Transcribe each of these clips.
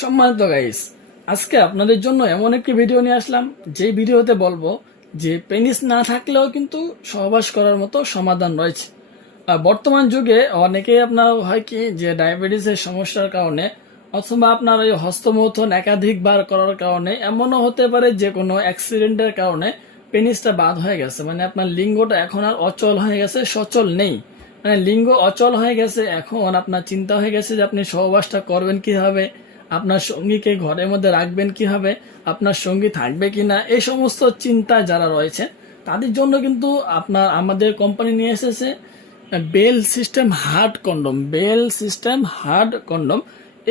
সম্মানিত গাইস, আজকে আপনাদের জন্য এমন একটি ভিডিও নিয়ে আসলাম যে ভিডিওতে বলবো যে পেনিস না থাকলেও কিন্তু সহবাস করার মতো সমাধান রয়েছে। বর্তমান যুগে অনেকেই আপনার হয় কি যে ডায়াবেটিসের সমস্যার কারণে অথবা আপনার ওই হস্তমৈথুন একাধিকবার করার কারণে এমনও হতে পারে যে কোনো অ্যাক্সিডেন্টের কারণে পেনিসটা বাদ হয়ে গেছে, মানে আপনার লিঙ্গটা এখন আর অচল হয়ে গেছে, সচল নেই। মানে লিঙ্গ অচল হয়ে গেছে, এখন আপনার চিন্তা হয়ে গেছে যে আপনি সহবাসটা করবেন কিভাবে, আপনার সঙ্গীকে ঘরের মধ্যে রাখবেন কিভাবে, আপনার সঙ্গী থাকবে কিনা, এই সমস্ত চিন্তা যারা রয়েছে তাদের জন্য কিন্তু আপনার আমাদের কোম্পানি নিয়ে এসেছে bell system hard condom. Bell system hard condom,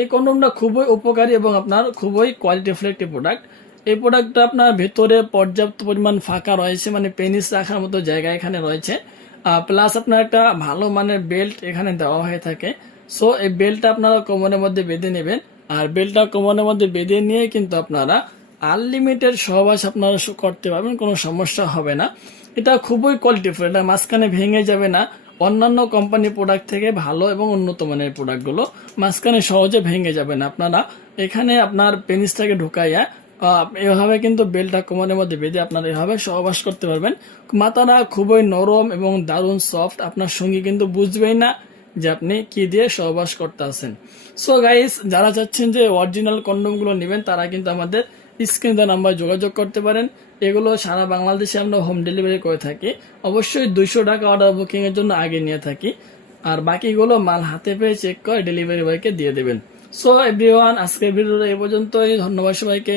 এই কন্ডমটা খুবই উপকারী এবং আপনার খুবই কোয়ালিটিফুল একটি প্রোডাক্ট। এই প্রোডাক্টটা আপনার ভেতরে পর্যাপ্ত পরিমাণ ফাঁকা রয়েছে, মানে পেনিস রাখার মতো জায়গা এখানে রয়েছে। প্লাস আপনার একটা ভালো মানের বেল্ট এখানে দেওয়া হয়ে থাকে। সো এই বেল্টটা আপনারা কোমরের মধ্যে বেঁধে নেবেন, আর বেল্টটা কোমরের মধ্যে বেঁধে নিয়ে কিন্তু আপনারা আনলিমিটেড সহবাস আপনারা করতে পারবেন, কোনো সমস্যা হবে না। এটা খুবই কোয়ালিটিফুল, এটা মাঝখানে ভেঙে যাবে না। অন্যান্য কোম্পানির প্রোডাক্ট থেকে ভালো এবং উন্নত মানের প্রোডাক্টগুলো মাঝখানে সহজে ভেঙে যাবে না। আপনারা এখানে আপনার পেনিসটাকে ঢুকাইয়া এভাবে কিন্তু বেলটা কোমরের মধ্যে বেঁধে আপনারা এভাবে সহবাস করতে পারবেন। মাথাটা খুবই নরম এবং দারুণ সফট, আপনার সঙ্গী কিন্তু বুঝবেই না যে আপনি কি দিয়ে সহবাস করতে আছেন। সো গাইস, যারা চাচ্ছেন যে অরিজিনাল কন্ডমগুলো নেবেন তারা কিন্তু আমাদের স্ক্রিন দেওয়া নাম্বার যোগাযোগ করতে পারেন। এগুলো সারা বাংলাদেশে আমরা হোম ডেলিভারি করে থাকি। অবশ্যই 200 টাকা অর্ডার বুকিং এর জন্য আগে নিয়ে থাকি, আর বাকিগুলো মাল হাতে পেয়ে চেক করে ডেলিভারি বয়কে দিয়ে দেবেন। সো এভরিওয়ান, আজকের ভিডিওটা এই পর্যন্তই। ধন্যবাদ সবাইকে।